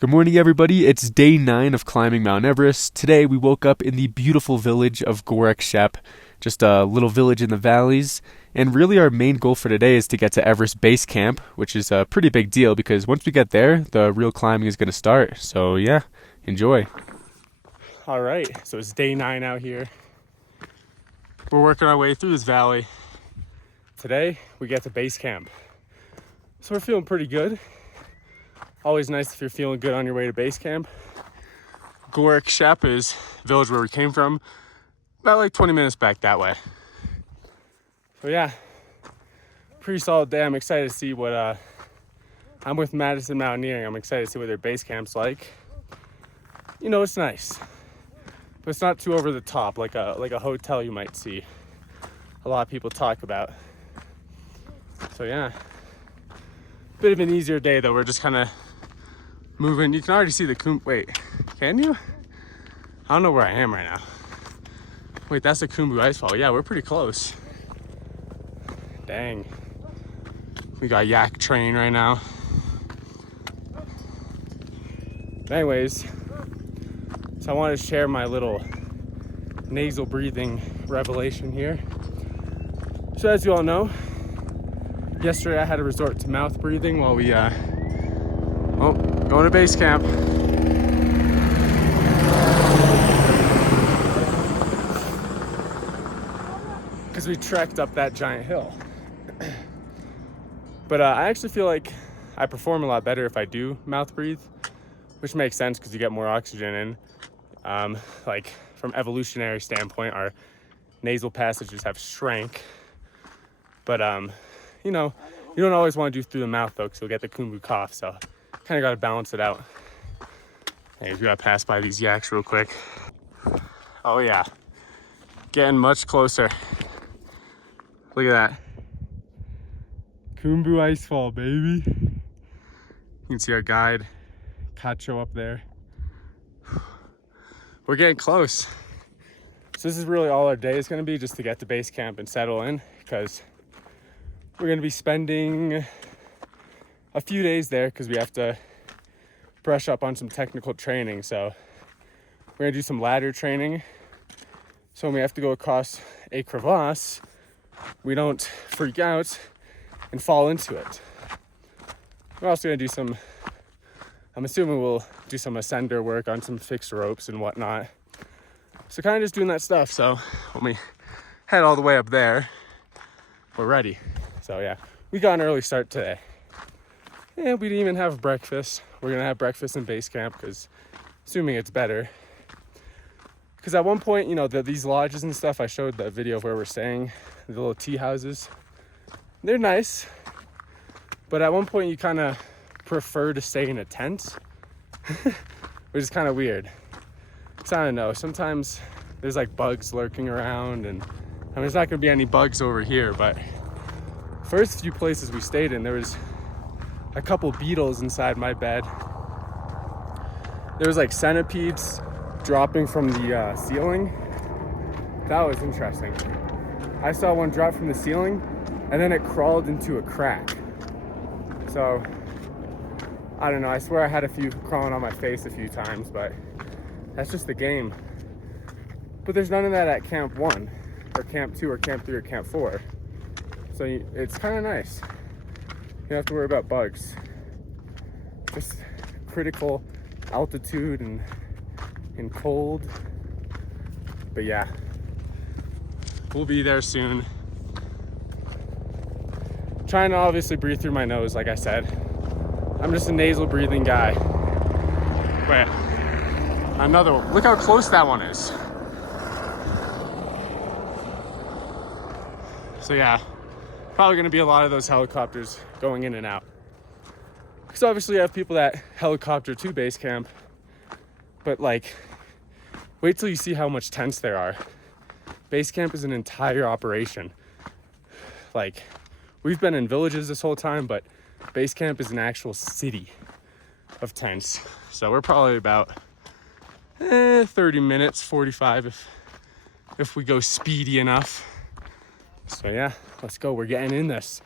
Good morning, everybody. It's day 9 of climbing Mount Everest. Today, we woke up in the beautiful village of Gorak, just a little village in the valleys. And really, our main goal for today is to get to Everest Base Camp, which is a pretty big deal because once we get there, the real climbing is going to start. So, yeah, enjoy. All right, so it's day 9 out here. We're working our way through this valley. Today, we get to base camp. So, we're feeling pretty good. Always nice if you're feeling good on your way to base camp. Gorak is the village where we came from, about like 20 minutes back that way. So yeah, pretty solid day. I'm excited to see what, I'm with Madison Mountaineering. I'm excited to see what their base camp's like. You know, it's nice, but it's not too over the top like a hotel you might see a lot of people talk about. So yeah, bit of an easier day though. We're just kind of moving. You can already see the wait, can you? I don't know where I am right now. Wait, that's the Khumbu Icefall. Yeah, we're pretty close. Dang. We got yak train right now. Anyways, so I wanted to share my little nasal breathing revelation here. So as you all know, yesterday I had to resort to mouth breathing while we going to base camp. Because we trekked up that giant hill. But I actually feel like I perform a lot better if I do mouth breathe, which makes sense because you get more oxygen in. Like from evolutionary standpoint, our nasal passages have shrank. But you know, you don't always want to do through the mouth though, because you'll get the Khumbu cough. So kind of got to balance it out. Hey, we got to pass by these yaks real quick. Oh yeah, getting much closer. Look at that. Khumbu Icefall, baby. You can see our guide, Cacho, up there. We're getting close. So this is really all our day is going to be, just to get to base camp and settle in, because we're going to be spending a few days there because we have to brush up on some technical training. So we're going to do some ladder training. So when we have to go across a crevasse, we don't freak out and fall into it. We're also going to do I'm assuming we'll do some ascender work on some fixed ropes and whatnot. So kind of just doing that stuff. So when we head all the way up there, we're ready. So yeah, we got an early start today. And we didn't even have breakfast. We're going to have breakfast in base camp because assuming it's better. Because at one point, you know, these lodges and stuff, I showed the video of where we're staying, the little tea houses. They're nice, but at one point you kind of prefer to stay in a tent, which is kind of weird. So I don't know, sometimes there's like bugs lurking around, and I mean, there's not going to be any bugs over here, but first few places we stayed in, there was a couple beetles inside my bed. There was like centipedes dropping from the ceiling. That was interesting. I saw one drop from the ceiling and then it crawled into a crack. So I don't know, I swear I had a few crawling on my face a few times, but that's just the game. But there's none of that at Camp 1 or Camp 2 or Camp 3 or Camp 4. So it's kind of nice. You don't have to worry about bugs. Just critical altitude and cold. But yeah, we'll be there soon. Trying to obviously breathe through my nose, like I said. I'm just a nasal breathing guy. Wait, another one. Look how close that one is. So yeah, probably gonna be a lot of those helicopters going in and out. Because obviously you have people that helicopter to base camp, but like, wait till you see how much tents there are. Base camp is an entire operation. Like, we've been in villages this whole time, but base camp is an actual city of tents. So we're probably about 30 minutes, 45 if we go speedy enough. So yeah, let's go. We're getting in this.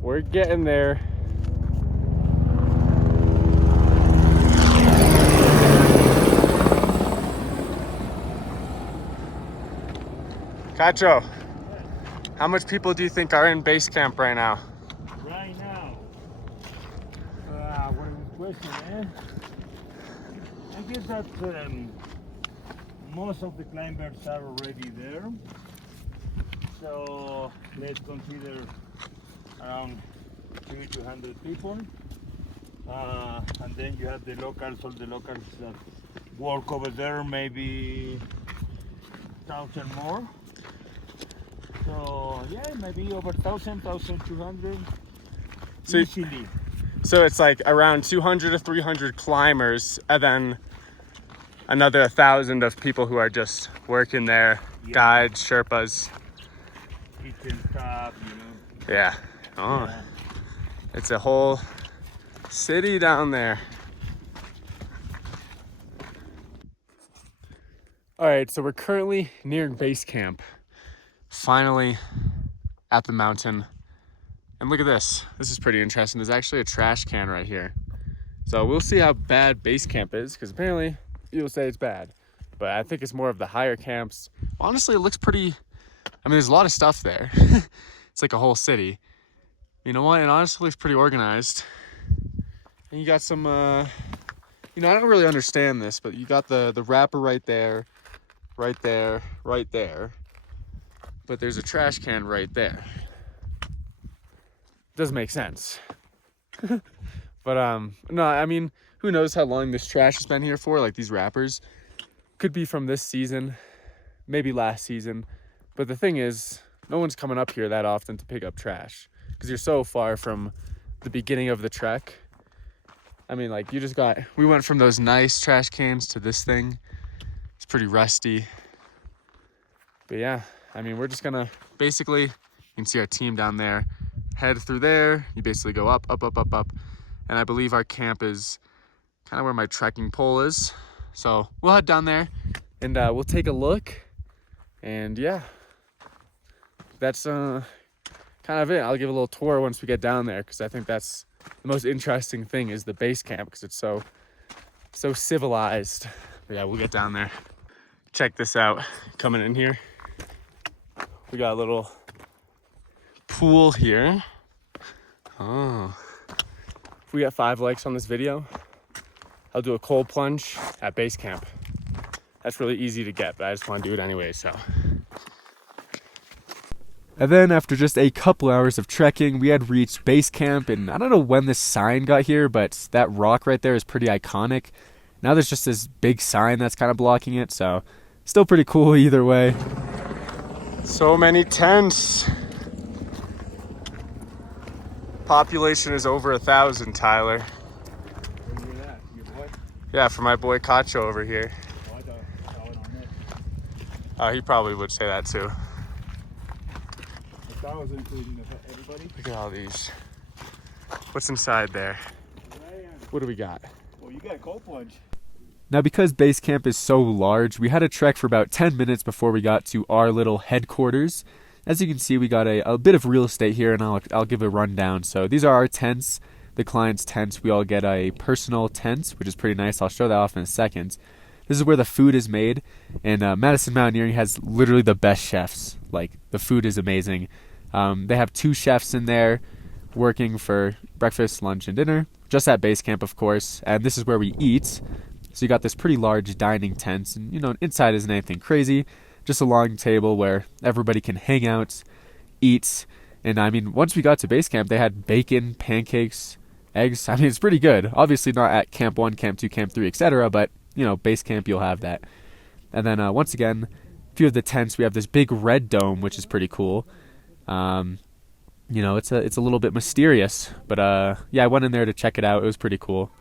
We're getting there. Cacho, how much people do you think are in base camp right now? Right now, what a good question, man. I guess that most of the climbers are already there. So let's consider around 200 people. And then you have the locals, all the locals that work over there, maybe 1,000 more. So yeah, maybe over 1,000, 1,200 easily. So it's like around 200 to 300 climbers, and then another 1,000 of people who are just working there, Yeah. guides, Sherpas. Kitchen staff, Yeah. Oh, Yeah. it's a whole city down there. All right, so we're currently nearing base camp. Finally at the mountain. And look at this. This is pretty interesting. There's actually a trash can right here. So we'll see how bad base camp is, because apparently people say it's bad. But I think it's more of the higher camps. Honestly, it looks pretty, I mean, there's a lot of stuff there. It's like a whole city. You know what? It honestly looks pretty organized. And you got some, I don't really understand this, but you got the wrapper right there, right there, right there. But there's a trash can right there. Doesn't make sense. But no, I mean, who knows how long this trash has been here for? Like these wrappers could be from this season, maybe last season. But the thing is, no one's coming up here that often to pick up trash because you're so far from the beginning of the trek. I mean, like we went from those nice trash cans to this thing. It's pretty rusty. But yeah, I mean, we're just gonna basically, you can see our team down there, head through there. You basically go up, up, up, up, up. And I believe our camp is kind of where my trekking pole is. So we'll head down there and we'll take a look. And yeah, that's kind of it. I'll give a little tour once we get down there, because I think that's the most interesting thing is the base camp, because it's so civilized. But yeah, we'll get down there. Check this out. Coming in here, we got a little pool here. Oh. If we get 5 likes on this video, I'll do a cold plunge at base camp. That's really easy to get, but I just want to do it anyway, so. And then after just a couple hours of trekking, we had reached base camp, and I don't know when this sign got here, but that rock right there is pretty iconic. Now there's just this big sign that's kind of blocking it, so still pretty cool either way. So many tents. Population is over 1,000, Tyler. Where you at? Your boy? Yeah, for my boy Cacho over here. Oh, I thought it on it. He probably would say that too. 1,000 including everybody? Look at all these. What's inside there? What do we got? Well, you got a cold plunge. Now, because base camp is so large, we had to trek for about 10 minutes before we got to our little headquarters. As you can see, we got a bit of real estate here, and I'll give a rundown. So these are our tents, the client's tents. We all get a personal tent, which is pretty nice. I'll show that off in a second. This is where the food is made, and Madison Mountaineering has literally the best chefs. Like, the food is amazing. They have 2 chefs in there working for breakfast, lunch, and dinner, just at base camp, of course. And this is where we eat. So you got this pretty large dining tent, and inside isn't anything crazy. Just a long table where everybody can hang out, eat. And I mean, once we got to base camp, they had bacon, pancakes, eggs. I mean, it's pretty good. Obviously not at camp 1, camp 2, camp 3, etc. But, base camp, you'll have that. And then once again, a few of the tents, we have this big red dome, which is pretty cool. It's a little bit mysterious. But yeah, I went in there to check it out. It was pretty cool.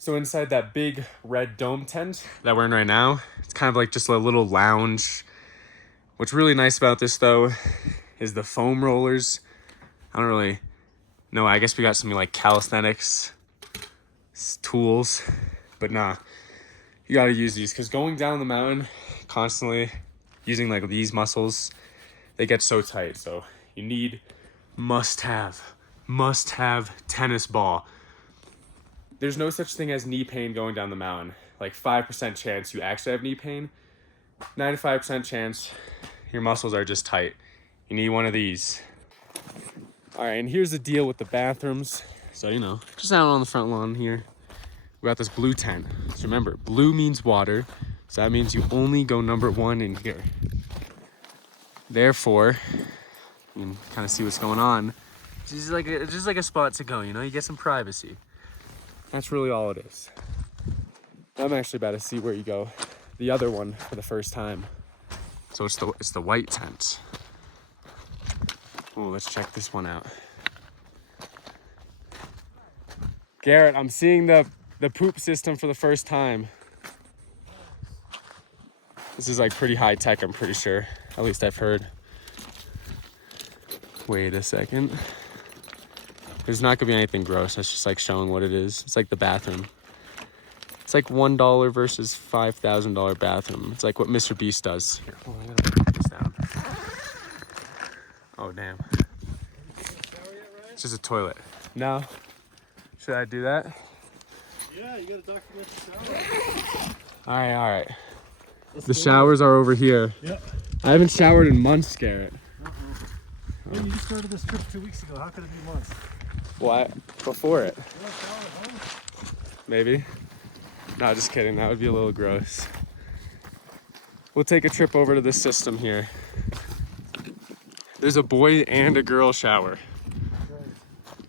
So inside that big red dome tent that we're in right now, it's kind of like just a little lounge. What's really nice about this, though, is the foam rollers. I don't really know. I guess we got some like calisthenics tools, but nah, you gotta use these, because going down the mountain constantly using like these muscles, they get so tight. So you need must have tennis ball. There's no such thing as knee pain going down the mountain. Like 5% chance you actually have knee pain. 95% chance your muscles are just tight. You need one of these. All right, and here's the deal with the bathrooms. So, you know, just out on the front lawn here, we got this blue tent. So remember, blue means water. So that means you only go number 1 in here. Therefore, you can kind of see what's going on. It's just like a spot to go, you know, you get some privacy. That's really all it is. I'm actually about to see where you go. The other one for the first time. So it's the white tent. Oh, let's check this one out. Garrett, I'm seeing the poop system for the first time. This is like pretty high tech, I'm pretty sure. At least I've heard. Wait a second. There's not gonna be anything gross. That's just like showing what it is. It's like the bathroom. It's like $1 versus $5,000 bathroom. It's like what Mr. Beast does. Here, hold on, I gotta put this down. Oh, damn. It's just a toilet. No. Should I do that? Yeah, you gotta document the shower. All right. The showers are over here. Yep. I haven't showered in months, Garrett. Hey, you started this trip 2 weeks ago. How could it be months? What? Before it. You don't shower at home? Maybe. No, just kidding. That would be a little gross. We'll take a trip over to this system here. There's a boy and a girl shower.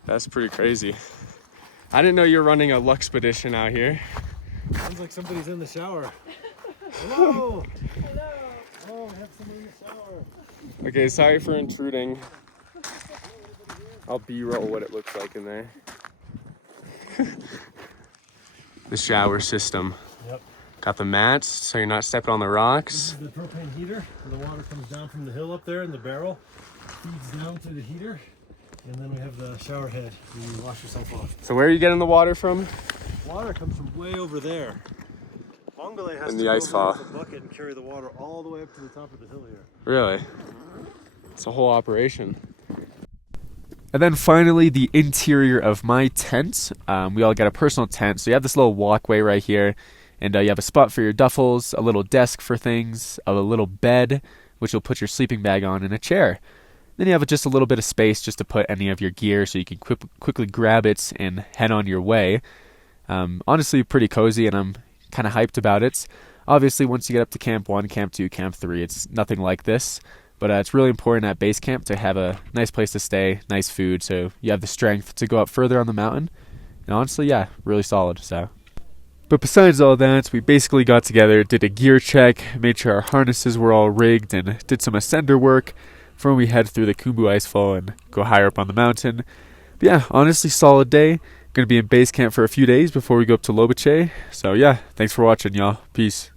That's pretty crazy. I didn't know you were running a Luxpedition out here. Sounds like somebody's in the shower. Hello! Hello! Oh, we have somebody in the shower. Okay, sorry for intruding. I'll B-roll what it looks like in there. The shower system. Yep. Got the mats, so you're not stepping on the rocks. This is the propane heater, and the water comes down from the hill up there in the barrel, feeds down to the heater, and then we have the shower head where you wash yourself off. So where are you getting the water from? Water comes from way over there. Mongolay has In to the go ice over fall. with a bucket and carry the water all the way up to the top of the hill here. Really? It's a whole operation. And then finally, the interior of my tent. We all got a personal tent. So you have this little walkway right here. And you have a spot for your duffels, a little desk for things, a little bed, which you'll put your sleeping bag on, and a chair. Then you have just a little bit of space just to put any of your gear so you can quickly grab it and head on your way. Honestly, pretty cozy, and I'm kind of hyped about it. Obviously, once you get up to Camp 1, Camp 2, Camp 3, it's nothing like this. But it's really important at base camp to have a nice place to stay, nice food, so you have the strength to go up further on the mountain. And honestly, yeah, really solid. But besides all that, we basically got together, did a gear check, made sure our harnesses were all rigged, and did some ascender work before we head through the Khumbu Icefall and go higher up on the mountain. But yeah, honestly, solid day. Gonna be in base camp for a few days before we go up to Lobuche. So yeah, thanks for watching, y'all. Peace.